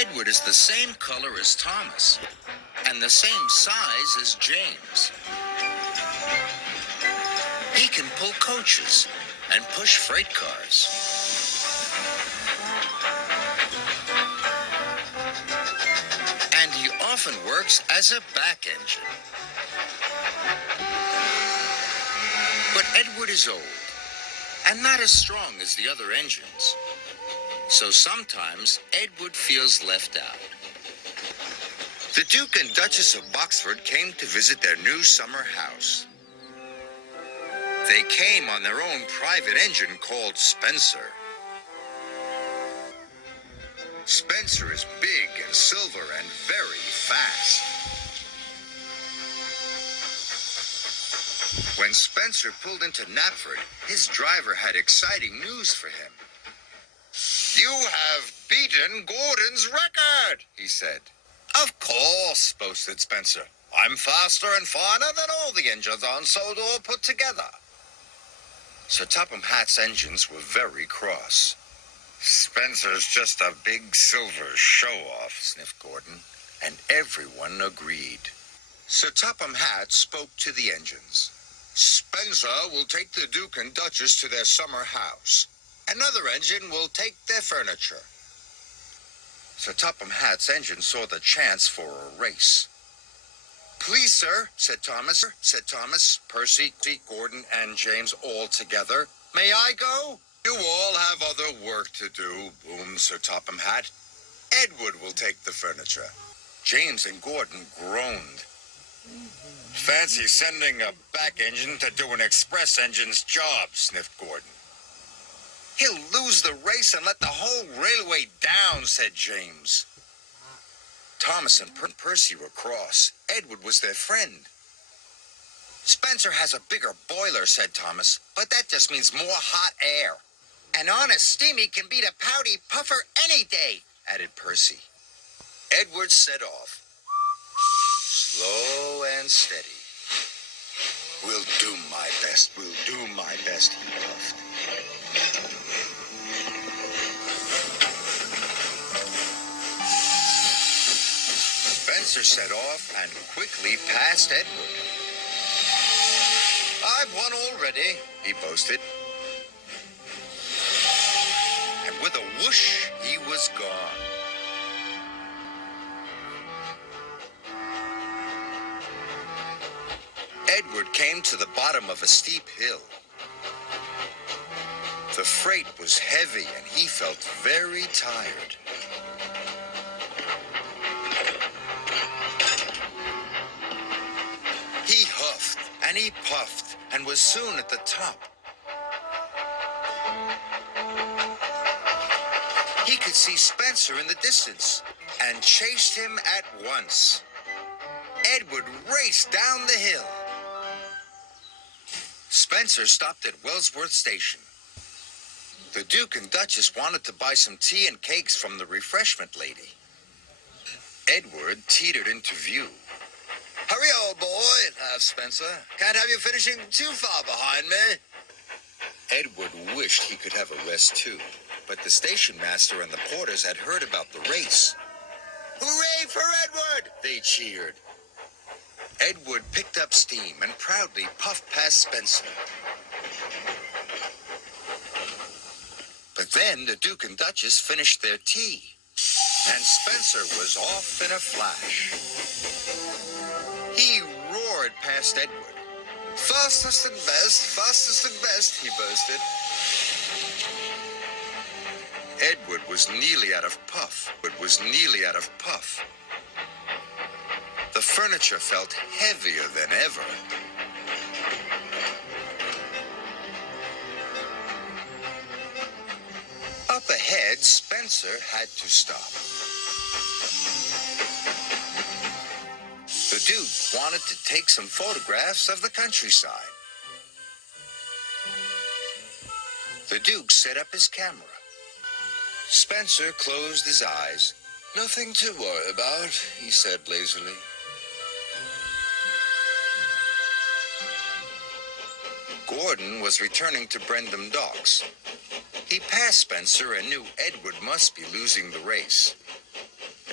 Edward is the same color as Thomas and the same size as James. He can pull coaches and push freight cars. And he often works as a back engine. But Edward is old and not as strong as the other engines. So sometimes Edward feels left out. The Duke and Duchess of Boxford came to visit their new summer house. They came on their own private engine called Spencer. Spencer is big and silver and very fast. When Spencer pulled into Knapford, his driver had exciting news for him. "You have beaten Gordon's record," he said. "Of course," boasted Spencer. "I'm faster and finer than all the engines on Sodor put together." Sir Topham Hatt's engines were very cross. "Spencer's just a big silver show-off," sniffed Gordon, and everyone agreed. Sir Topham Hatt spoke to the engines. "Spencer will take the Duke and Duchess to their summer house. Another engine will take their furniture." Sir Topham Hatt's engine saw the chance for a race. "Please, sir," said Thomas, Percy, Gordon, and James all together. "May I go?" "You all have other work to do," boomed Sir Topham Hatt. "Edward will take the furniture." James and Gordon groaned. "Fancy sending a back engine to do an express engine's job," sniffed Gordon. "He'll lose the race and let the whole railway down," said James. Thomas and Percy were cross. Edward was their friend. "Spencer has a bigger boiler," said Thomas, "but that just means more hot air." "An honest steamy can beat a pouty puffer any day," added Percy. Edward set off. Slow and steady. "We'll do my best, he puffed. Spencer set off and quickly passed Edward. "I've won already," he boasted. And with a whoosh, he was gone. Edward came to the bottom of a steep hill. The freight was heavy and he felt very tired. He huffed and he puffed and was soon at the top. He could see Spencer in the distance and chased him at once. Edward raced down the hill. Spencer stopped at Wellsworth Station. The Duke and Duchess wanted to buy some tea and cakes from the refreshment lady. Edward teetered into view. "Hurry, old boy," laughed Spencer. "Can't have you finishing too far behind me." Edward wished he could have a rest too, but the station master and the porters had heard about the race. "Hooray for Edward!" they cheered. Edward picked up steam and proudly puffed past Spencer. But then the Duke and Duchess finished their tea, and Spencer was off in a flash. He roared past Edward. Fastest and best, he boasted. Edward was nearly out of puff. The furniture felt heavier than ever. Up ahead, Spencer had to stop. The Duke wanted to take some photographs of the countryside. The Duke set up his camera. Spencer closed his eyes. "Nothing to worry about," he said lazily. Gordon was returning to Brendam Docks. He passed Spencer and knew Edward must be losing the race.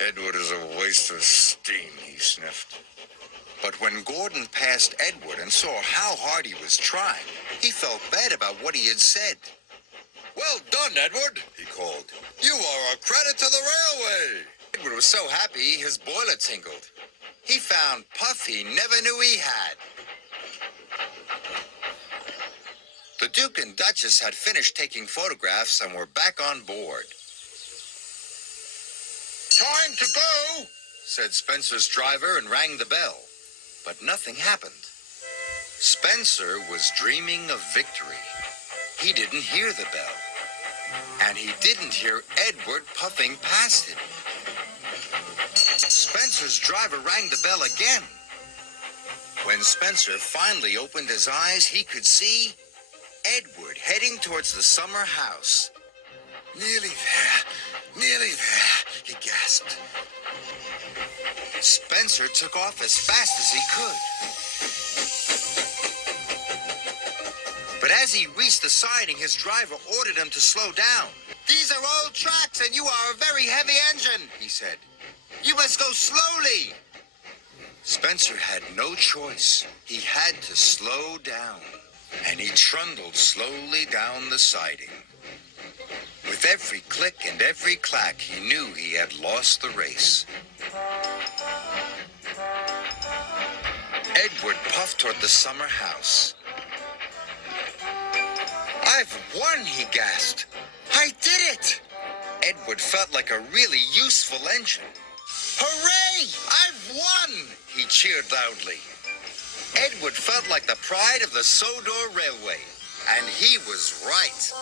Edward is a waste of steam, he sniffed. But when Gordon passed Edward and saw how hard he was trying, he felt bad about what he had said. "Well done, Edward," he called. "You are a credit to the railway." Edward was so happy his boiler tinkled. He found puff he never knew he had. The Duke and Duchess had finished taking photographs and were back on board. "Time to go," said Spencer's driver and rang the bell. But nothing happened. Spencer was dreaming of victory. He didn't hear the bell. And he didn't hear Edward puffing past him. Spencer's driver rang the bell again. When Spencer finally opened his eyes, he could see Edward heading towards the summer house. Nearly there, he gasped. Spencer took off as fast as he could. But as he reached the siding, his driver ordered him to slow down. "These are old tracks and you are a very heavy engine," he said. "You must go slowly." Spencer had no choice. He had to slow down. And he trundled slowly down the siding. With every click and every clack, he knew he had lost the race. Edward puffed toward the summer house. "I've won," he gasped. "I did it!" Edward felt like a really useful engine. "Hooray! I've won!" he cheered loudly. Edward felt like the pride of the Sodor Railway, and he was right.